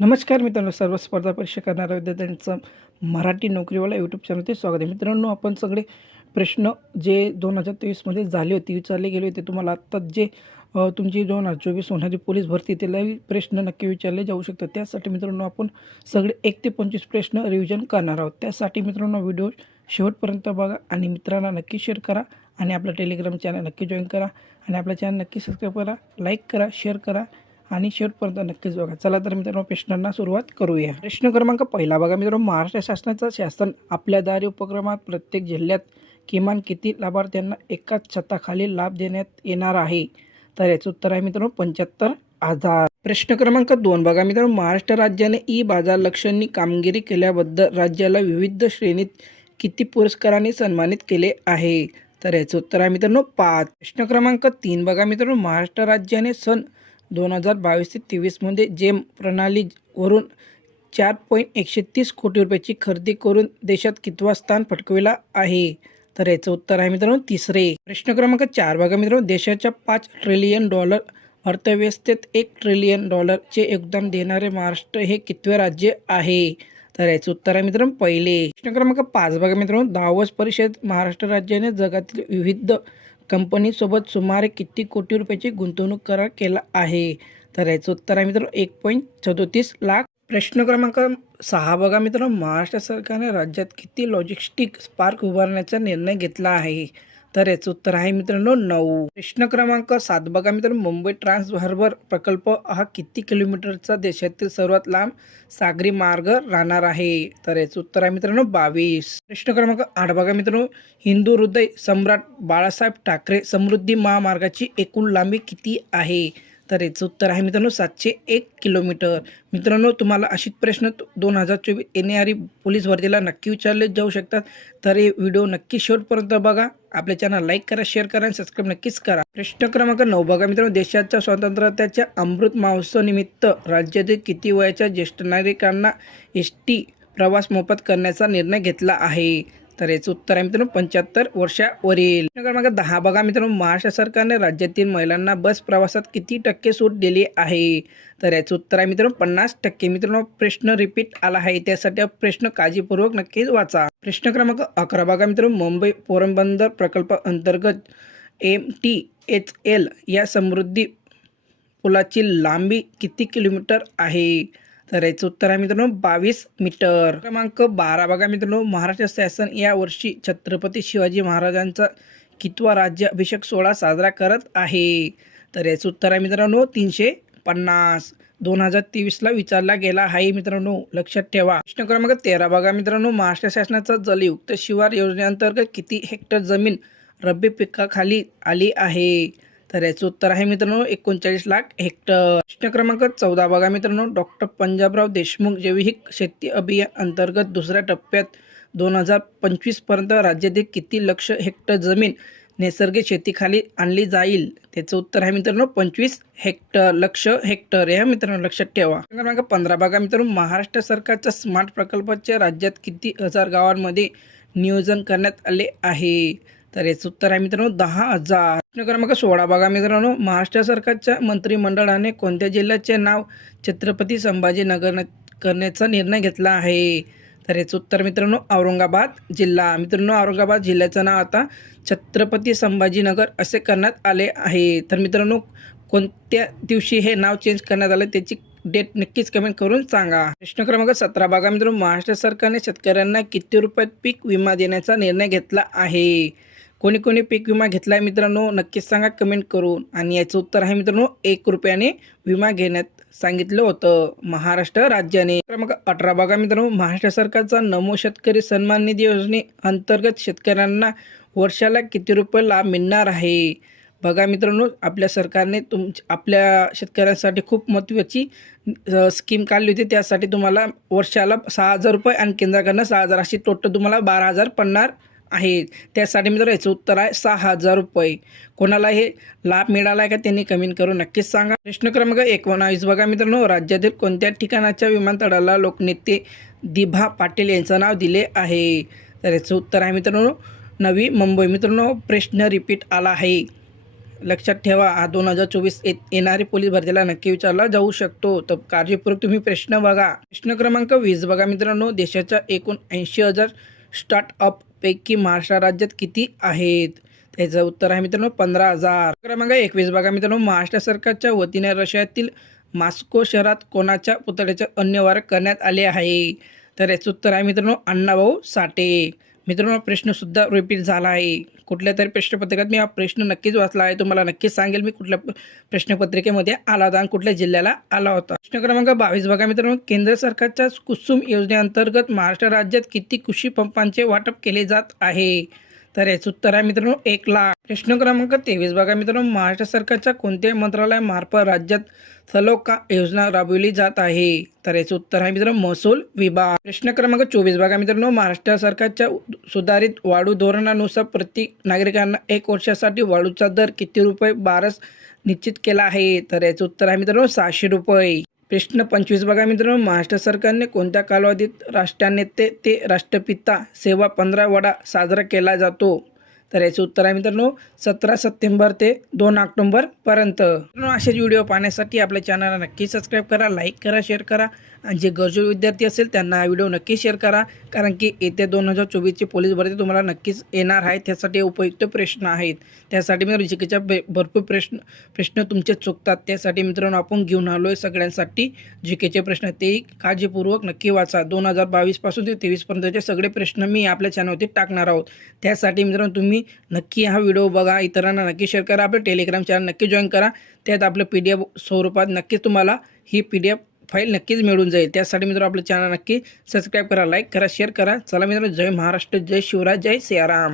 नमस्कार मित्रांनो सर्व स्पर्धा परीक्षा करणाऱ्या विद्यार्थ्यांचं मराठी नोकरीवाला यूट्यूब चॅनलचे स्वागत आहे. मित्रांनो आपण सगळे प्रश्न जे दोन हजार तेवीसमध्ये झाले होते विचारले गेले होते तुम्हाला आत्ताच जे तुमची दोन हजार चोवीस होणारी पोलीस भरती त्यालाही प्रश्न नक्की विचारले जाऊ शकतात. त्यासाठी मित्रांनो आपण सगळे एक ते पंचवीस प्रश्न रिव्हिजन करणार आहोत. त्यासाठी मित्रांनो व्हिडिओ शेवटपर्यंत बघा आणि मित्रांना नक्की शेअर करा आणि आपलं टेलिग्राम चॅनल नक्की जॉईन करा आणि आपला चॅनल नक्की सबस्क्राईब करा लाईक करा शेअर करा आणि शेवटपर्यंत नक्कीच बघा. चला तर मित्रांनो प्रश्नांना सुरुवात करूया. प्रश्न क्रमांक पहिला बघा मित्रांनो. महाराष्ट्र शासनाचं शासन आपल्या दारी उपक्रमात प्रत्येक जिल्ह्यात किमान किती लाभार्थ्यांना एकाच छताखाली लाभ देण्यात येणार आहे? तर याचं उत्तर आहे मित्रांनो पंच्याहत्तर हजार. प्रश्न क्रमांक दोन बघा मित्रांनो. महाराष्ट्र राज्याने ई बाजार लक्षणी कामगिरी केल्याबद्दल राज्याला विविध श्रेणीत किती पुरस्कारांनी सन्मानित केले आहे? तर याचं उत्तर आहे मित्रांनो पाच. प्रश्न क्रमांक तीन बघा मित्रांनो. महाराष्ट्र राज्याने सन दोन हजार बावीस ते तेवीसमध्ये जेम प्रणालीवरून चार पॉईंट एकशे तीस कोटी रुपयाची खरेदी करून देशात कितवा स्थान पटकविला आहे? तर याचं उत्तर आहे मित्रांनो तिसरे. प्रश्न क्रमांक चार बघा मित्रांनो देशाच्या पाच ट्रिलियन डॉलर अर्थव्यवस्थेत एक ट्रिलियन डॉलरचे योगदान देणारे महाराष्ट्र हे कितवे राज्य आहे? तर याचं उत्तर आहे मित्रांनो पहिले. प्रश्न क्रमांक पाच बघा मित्रांनो दावस परिषद महाराष्ट्र राज्याने जगातील विविध कंपनीसोबत सुमारे किती कोटी रुपयाची गुंतवणूक करार केला आहे? तर याचं उत्तर आहे मित्रांनो एक पॉईंट सदोतीस लाख. प्रश्न क्रमांक सहा बघा मित्रांनो महाराष्ट्र सरकारने राज्यात किती लॉजिस्टिक पार्क उभारण्याचा निर्णय घेतला आहे? तर याचं उत्तर आहे मित्रांनो नऊ. प्रश्न क्रमांक सात. बघा मित्रांनो मुंबई ट्रान्स हार्बर प्रकल्प हा किती किलोमीटरचा देशातील सर्वात लांब सागरी मार्ग राहणार आहे? तर याचं उत्तर आहे मित्रांनो बावीस. प्रश्न क्रमांक आठ. बघा मित्रांनो हिंदू हृदय सम्राट बाळासाहेब ठाकरे समृद्धी महामार्गाची एकूण लांबी किती आहे? तर याचं उत्तर आहे मित्रांनो सातशे एक किलोमीटर. मित्रांनो तुम्हाला अशीच प्रश्न दोन हजार चोवीस येणारी पोलीस भरतीला नक्की विचारले जाऊ शकतात. तर हे व्हिडिओ नक्की शेवटपर्यंत बघा. आपल्या चॅनल लाईक करा शेअर करा आणि सबस्क्राईब नक्कीच करा. प्रश्न क्रमांक नऊ बघा मित्रांनो. देशाच्या स्वातंत्र्याच्या अमृत महोत्सवनिमित्त राज्यातील किती वयाच्या ज्येष्ठ नागरिकांना एस टी प्रवास मोफत करण्याचा निर्णय घेतला आहे? तर याचं उत्तर आहे मित्रांनो पंच्याहत्तर वर्षावरील. प्रश्न क्रमांक दहा. बघा मित्रांनो महाराष्ट्र सरकारने राज्यातील महिलांना बस प्रवासात किती टक्के सूट दिली आहे? तर याचं उत्तर आहे मित्रांनो पन्नास टक्के. मित्रांनो प्रश्न रिपीट आला आहे. त्यासाठी प्रश्न काळजीपूर्वक नक्कीच वाचा. प्रश्न क्रमांक अकरा. बघा मित्रांनो मुंबई पोरबंदर प्रकल्प अंतर्गत एम टी एच एल या समृद्धी पुलाची लांबी किती किलोमीटर आहे? तर याचं उत्तर आहे मित्रांनो बावीस मीटर. क्रमांक बारा. बघा मित्रांनो महाराष्ट्र शासन या वर्षी छत्रपती शिवाजी महाराजांचा कितवा राज्य अभिषेक सोहळा साजरा करत आहे. तर याचं उत्तर आहे मित्रांनो तीनशे पन्नास. दोन हजार तेवीसला विचारला गेला आहे मित्रांनो लक्षात ठेवा. प्रश्न क्रमांक तेरा. बघा मित्रांनो महाराष्ट्र शासनाचा जलयुक्त शिवार योजनेअंतर्गत किती हेक्टर जमीन रब्बी पिकाखाली आली आहे? तर याचं उत्तर आहे मित्रांनो एकोणचाळीस लाख हेक्टर. प्रश्न क्रमांक चौदा बघा मित्रांनो डॉक्टर पंजाबराव देशमुख जैविक शेती अभियान अंतर्गत दुसऱ्या टप्प्यात दोन हजार पंचवीसपर्यंत राज्यातील किती लक्ष हेक्टर जमीन नैसर्गिक शेतीखाली आणली जाईल? त्याचं उत्तर आहे मित्रांनो पंचवीस हेक्टर लक्ष हेक्टर. या मित्रांनो लक्षात ठेवा. क्रमांक पंधरा बघा मित्रांनो महाराष्ट्र सरकारच्या स्मार्ट प्रकल्पाच्या राज्यात किती हजार गावांमध्ये नियोजन करण्यात आले आहे? तर याचं उत्तर आहे मित्रांनो दहा हजार. प्रश्न क्रमांक सोळा. बघा मित्रांनो महाराष्ट्र सरकारच्या मंत्रिमंडळाने कोणत्या जिल्ह्याचे नाव छत्रपती संभाजीनगर करण्याचा निर्णय घेतला आहे? तर याचं उत्तर मित्रांनो औरंगाबाद जिल्हा. मित्रांनो औरंगाबाद जिल्ह्याचं नाव आता छत्रपती संभाजीनगर असे करण्यात आले आहे. तर मित्रांनो कोणत्या दिवशी हे नाव चेंज करण्यात आलं त्याची डेट नक्कीच कमेंट करून सांगा. प्रश्न क्रमांक सतरा. बघा मित्रांनो महाराष्ट्र सरकारने शेतकऱ्यांना किती रुपयात पीक विमा देण्याचा निर्णय घेतला आहे? कोणी कोणी पीक विमा घेतला आहे मित्रांनो नक्कीच सांगा कमेंट करून. आणि याचं उत्तर आहे मित्रांनो एक रुपयाने विमा घेण्यात सांगितलं होतं महाराष्ट्र राज्याने. क्रमांक अठरा बघा मित्रांनो महाराष्ट्र सरकारचा नमो शेतकरी सन्मान निधी योजने अंतर्गत शेतकऱ्यांना वर्षाला किती रुपये लाभ मिळणार आहे? बघा मित्रांनो आपल्या सरकारने तुम आपल्या शेतकऱ्यांसाठी खूप महत्त्वाची स्कीम काढली होती. त्यासाठी तुम्हाला वर्षाला सहा हजार रुपये आणि केंद्राकडनं सहा हजार. अशी टोटल तुम्हाला बारा हजार पडणार आहे. त्यासाठी मित्र याचं उत्तर आहे सहा हजार रुपये. कोणाला हे लाभ मिळाला आहे का त्यांनी कमेंट करून नक्कीच सांगा. प्रश्न क्रमांक एकोणावीस बघा मित्रांनो राज्यातील कोणत्या ठिकाणाच्या विमानतळाला लोकनेते दिभा पाटील यांचं नाव दिले आहे? तर याचं उत्तर आहे मित्रांनो नवी मुंबई. मित्रांनो प्रश्न रिपीट आला आहे. लक्षात ठेवा हा दोन हजार चोवीस येणारी पोलीस भरतीला नक्की विचारला जाऊ शकतो. तर काळजीपूर्वक तुम्ही प्रश्न बघा. प्रश्न क्रमांक वीस बघा मित्रांनो देशाच्या एकूण ऐंशी हजार स्टार्टअप पैकी महाराष्ट्र राज्यात किती आहेत? त्याचं उत्तर आहे मित्रांनो पंधरा हजार. क्रमांक एकवीस बघा मित्रांनो महाराष्ट्र सरकारच्या वतीने रशियातील मास्को शहरात कोणाच्या पुतळ्याचे अन्यवार करण्यात आले आहे? तर याचं उत्तर आहे मित्रांनो अण्णाभाऊ साठे. मित्रांनो प्रश्नसुद्धा रिपीट झाला आहे. कुठल्या तरी प्रश्नपत्रिकात मी हा प्रश्न नक्कीच वाचला आहे. तुम्हाला नक्कीच सांगेल मी कुठल्या प्रश्नपत्रिकेमध्ये आला होता आणि कुठल्या जिल्ह्याला आला होता. प्रश्न क्रमांक बावीस बघा मित्रांनो. केंद्र सरकारच्या कुसुम योजनेअंतर्गत महाराष्ट्र राज्यात किती कृषी पंपांचे वाटप केले जात आहे? तर याचं उत्तर आहे मित्रांनो एक लाख. प्रश्न क्रमांक तेवीस. बघा मित्रांनो महाराष्ट्र सरकारच्या कोणत्या मंत्रालयामार्फत राज्यात सलोका योजना राबविली जात आहे. तर याचं उत्तर आहे मित्रांनो महसूल विभाग. प्रश्न क्रमांक चोवीस. बघा मित्रांनो महाराष्ट्र सरकारच्या सुधारित वाढू धोरणानुसार प्रति नागरिकांना एक वर्षासाठी वाढूचा दर किती रुपये? बारस निश्चित केला आहे. तर याचं उत्तर आहे मित्रांनो सहाशे रुपये. प्रश्न पंचवीस. बघा मित्रांनो महाराष्ट्र सरकारने कोणत्या कालावधीत राष्ट्रनेते ते राष्ट्रपिता सेवा पंधरा वडा साजरा केला जातो? तर याचं उत्तर आहे मित्रांनो सतरा सप्टेंबर ते दोन ऑक्टोंबरपर्यंत मित्रांनो असेच व्हिडिओ पाहण्यासाठी आपल्या चॅनलला नक्की सबस्क्राईब करा लाईक करा शेअर करा. आणि जे गरजू विद्यार्थी असेल त्यांना हा व्हिडिओ नक्की शेअर करा. कारण की येत्या दोन हजार चोवीसची पोलीस भरती तुम्हाला नक्कीच येणार आहे. त्यासाठी उपयुक्त प्रश्न आहेत. त्यासाठी मित्रांनो जिकेच्या भरपूर प्रश्न प्रश्न तुमचे चुकतात. त्यासाठी मित्रांनो आपण घेऊन आलो आहे सगळ्यांसाठी. जिकेचे प्रश्न तेही काळजीपूर्वक नक्की वाचा. दोन हजार बावीसपासून ते तेवीसपर्यंतचे सगळे प्रश्न मी आपल्या चॅनलवरती टाकणार आहोत. त्यासाठी मित्रांनो तुम्ही नक्की हा व्हिडिओ बघा इतरांना नक्की शेअर करा आपलं टेलिग्राम चॅनल नक्की जॉईन करा. त्यात आपलं पी डी एफ स्वरूपात नक्कीच तुम्हाला ही पी डी एफ फाईल नक्कीच मिळून जाईल. त्यासाठी मित्रांनो आपलं चॅनल नक्की सबस्क्राईब करा लाईक करा शेअर करा. चला मित्रांनो जय महाराष्ट्र जय शिवराज जय सियाराम.